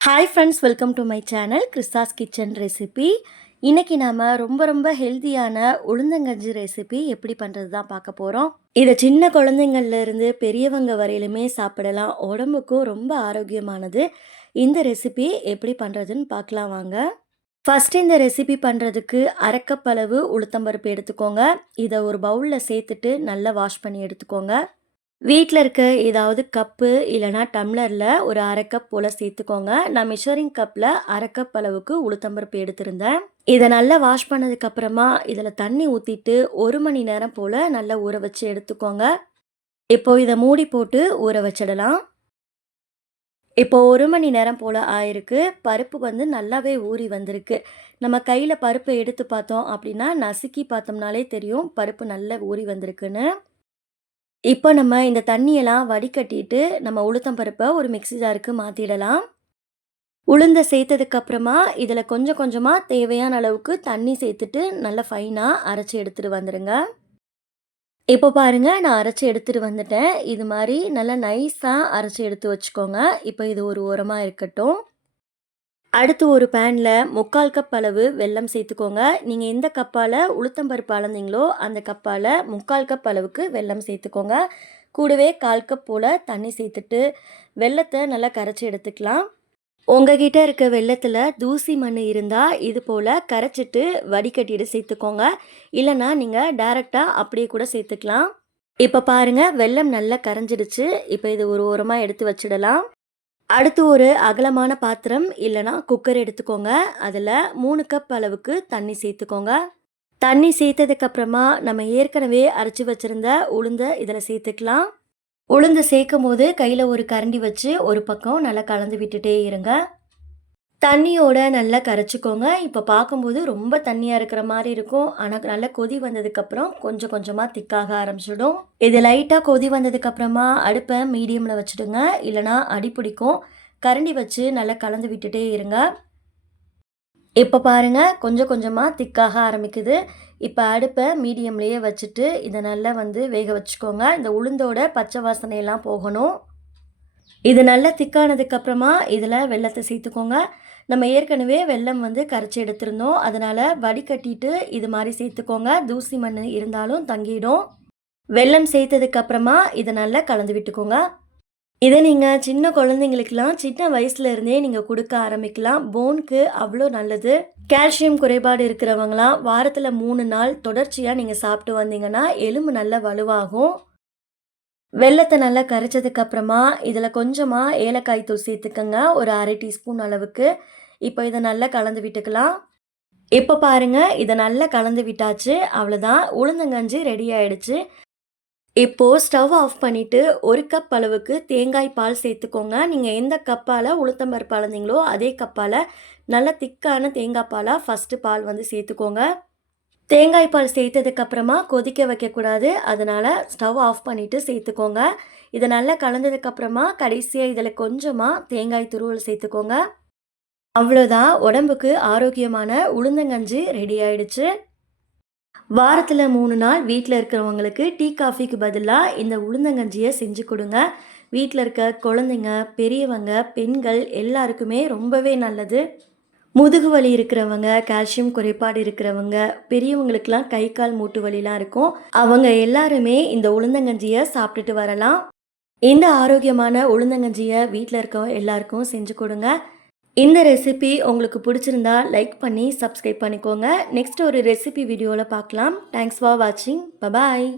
Hi friends welcome to my channel கிறிஸ்தாஸ் kitchen recipe இன்றைக்கி நாம் ரொம்ப ரொம்ப ஹெல்த்தியான உளுந்தங்கஞ்சி ரெசிபி எப்படி பண்ணுறது தான் பார்க்க போகிறோம் இதை சின்ன குழந்தைங்கள்லேருந்து பெரியவங்க வரையிலுமே சாப்பிடலாம். உடம்புக்கும் ரொம்ப ஆரோக்கியமானது. இந்த ரெசிபி எப்படி பண்ணுறதுன்னு பார்க்கலாம் வாங்க. ஃபர்ஸ்ட் இந்த ரெசிபி பண்ணுறதுக்கு அரைக்கப்பளவு உளுத்தம்பருப்பு எடுத்துக்கோங்க. இதை ஒரு பவுலில் சேர்த்துட்டு நல்லா வாஷ் பண்ணி எடுத்துக்கோங்க. வீட்டில் இருக்க ஏதாவது கப்பு இல்லைனா டம்ளரில் ஒரு அரை கப் போல் சேர்த்துக்கோங்க. நான் மெஷரிங் கப்பில் அரை கப் அளவுக்கு உளுத்தம்பருப்பு எடுத்திருந்தேன். இதை நல்லா வாஷ் பண்ணதுக்கப்புறமா இதில் தண்ணி ஊற்றிட்டு ஒரு மணி நேரம் போல் நல்லா ஊற வச்சு எடுத்துக்கோங்க. இப்போ இதை மூடி போட்டு ஊற வச்சிடலாம். இப்போ ஒரு மணி நேரம் போல் ஆயிருக்கு. பருப்பு வந்து நல்லாவே ஊறி வந்திருக்கு. நம்ம கையில் பருப்பு எடுத்து பார்த்தோம் அப்படின்னா நசுக்கி பார்த்தோம்னாலே தெரியும் பருப்பு நல்லா ஊறி வந்திருக்குன்னு. இப்போ நம்ம இந்த தண்ணியெல்லாம் வடிகட்டிட்டு நம்ம உளுத்தம் பருப்பை ஒரு மிக்ஸி ஜாருக்கு மாற்றிடலாம் உளுந்த சேர்த்ததுக்கப்புறமா இதில் கொஞ்சம் கொஞ்சமாக தேவையான அளவுக்கு தண்ணி சேர்த்துட்டு நல்லா ஃபைனாக அரைச்சி எடுத்துகிட்டு வந்துடுங்க இப்போ பாருங்கள் நான் அரைச்சி எடுத்துகிட்டு வந்துட்டேன். இது மாதிரி நல்லா நைஸாக அரைச்சி எடுத்து வச்சுக்கோங்க. இப்போ இது ஒரு உரமாக இருக்கட்டும். அடுத்து ஒரு பேனில் முக்கால் கப் அளவு வெல்லம் சேர்த்துக்கோங்க. நீங்கள் எந்த கப்பால் உளுத்தம்பருப்பு அளந்தீங்களோ அந்த கப்பால் முக்கால் கப் அளவுக்கு வெல்லம் சேர்த்துக்கோங்க. கூடவே கால் கப் போல் தண்ணி சேர்த்துட்டு வெள்ளத்தை நல்லா கரைச்சி எடுத்துக்கலாம். உங்ககிட்ட இருக்க வெள்ளத்தில் தூசி மண் இருந்தால் இது போல் கரைச்சிட்டு வடிகட்டிட்டு சேர்த்துக்கோங்க. இல்லைனா நீங்கள் டேரெக்டாக அப்படியே கூட சேர்த்துக்கலாம். இப்போ பாருங்கள் வெல்லம் நல்லா கரைஞ்சிடுச்சு. இப்போ இது ஒரு ஓரமாக எடுத்து வச்சிடலாம். அடுத்து ஒரு அகலமான பாத்திரம் இல்லைனா குக்கர் எடுத்துக்கோங்க. அதில் மூணு கப் அளவுக்கு தண்ணி சேர்த்துக்கோங்க. தண்ணி சேர்த்ததுக்கப்புறமா நம்ம ஏற்கனவே அரைச்சி வச்சுருந்த உளுந்த இதில் சேர்த்துக்கலாம். உளுந்து சேர்க்கும் போது கையில் ஒரு கரண்டி வச்சு ஒரு பக்கம் நல்லா கலந்து விட்டுட்டே இருங்க. தண்ணியோட நல்லா கரைச்சிக்கோங்க. இப்போ பார்க்கும்போது ரொம்ப தண்ணியாக இருக்கிற மாதிரி இருக்கும். ஆனால் நல்லா கொதி வந்ததுக்கப்புறம் கொஞ்சம் கொஞ்சமாக திக்காக ஆரம்பிச்சிடும். இது லைட்டாக கொதி வந்ததுக்கப்புறமா அடுப்பை மீடியமில் வச்சுடுங்க. இல்லைனா அடி பிடிக்கும். கரண்டி வச்சு நல்லா கலந்து விட்டுட்டே இருங்க. இப்போ பாருங்கள் கொஞ்சம் கொஞ்சமாக திக்காக ஆரம்பிக்குது. இப்போ அடுப்பை மீடியம்லேயே வச்சுட்டு இதை நல்லா வந்து வேக வச்சுக்கோங்க. இந்த உளுந்தோட பச்சை வாசனையெல்லாம் போகணும். இது நல்லா திக்கானதுக்கப்புறமா இதில் வெள்ளத்தை சேர்த்துக்கோங்க. நம்ம ஏற்கனவே வெள்ளம் வந்து கரைச்சி எடுத்திருந்தோம். அதனால் வடிகட்டிட்டு இது மாதிரி சேர்த்துக்கோங்க. தூசி மண் இருந்தாலும் தங்கிடும். வெள்ளம் சேர்த்ததுக்கப்புறமா இதை நல்லா கலந்து விட்டுக்கோங்க. இதை நீங்கள் சின்ன குழந்தைங்களுக்கெல்லாம் சின்ன வயசுல இருந்தே நீங்கள் கொடுக்க ஆரம்பிக்கலாம். போனுக்கு அவ்வளோ நல்லது. கால்சியம் குறைபாடு இருக்கிறவங்களாம் வாரத்தில் மூணு நாள் தொடர்ச்சியாக நீங்கள் சாப்பிட்டு வந்தீங்கன்னா எலும்பு நல்லா வலுவாகும். வெள்ளத்தை நல்லா கரைச்சதுக்கு அப்புறமா இதில் கொஞ்சமாக ஏலக்காய் தூள் சேர்த்துக்கோங்க. ஒரு அரை டீஸ்பூன் அளவுக்கு. இப்போ இதை நல்லா கலந்து விட்டுக்கலாம். இப்போ பாருங்கள் இதை நல்லா கலந்து விட்டாச்சு. அவ்வளோதான் உளுந்தங்கஞ்சி ரெடி ஆயிடுச்சு. இப்போது ஸ்டவ் ஆஃப் பண்ணிவிட்டு ஒரு கப் அளவுக்கு தேங்காய் பால் சேர்த்துக்கோங்க. நீங்கள் எந்த கப்பால் உளுத்தம்பருப்பு அளந்தீங்களோ அதே கப்பால் நல்ல திக்கான தேங்காய் பாலாக ஃபஸ்ட்டு பால் வந்து சேர்த்துக்கோங்க. தேங்காய் பால் சேர்த்ததுக்கப்புறமா கொதிக்க வைக்கக்கூடாது. அதனால் ஸ்டவ் ஆஃப் பண்ணிவிட்டு சேர்த்துக்கோங்க. இதை நல்லா கலந்ததுக்கப்புறமா கடைசியாக இதில் கொஞ்சமாக தேங்காய் துருவல் சேர்த்துக்கோங்க. அவ்வளோதான் உடம்புக்கு ஆரோக்கியமான உளுந்தங்கஞ்சி ரெடி ஆயிடுச்சு. வாரத்தில் மூணு நாள் வீட்டில் இருக்கிறவங்களுக்கு டீ காஃபிக்கு பதிலாக இந்த உளுந்தங்கஞ்சியை செஞ்சு கொடுங்க. வீட்டில் இருக்க குழந்தைங்க பெரியவங்க பெண்கள் எல்லாருக்குமே ரொம்பவே நல்லது. முதுகு வலி இருக்கிறவங்க கால்சியம் குறைபாடு இருக்கிறவங்க பெரியவங்களுக்கெல்லாம் கை கால் மூட்டு வலிலாம் இருக்கும். அவங்க எல்லாருமே இந்த உளுந்தங்கஞ்சியை சாப்பிட்டுட்டு வரலாம். இந்த ஆரோக்கியமான உளுந்தங்கஞ்சியை வீட்டில் இருக்க எல்லாருக்கும் செஞ்சு கொடுங்க. இந்த ரெசிபி உங்களுக்கு பிடிச்சிருந்தா லைக் பண்ணி சப்ஸ்கிரைப் பண்ணிக்கோங்க. நெக்ஸ்ட் ஒரு ரெசிபி வீடியோவில் பார்க்கலாம் தேங்க்ஸ் ஃபார் வாட்சிங் பபாய்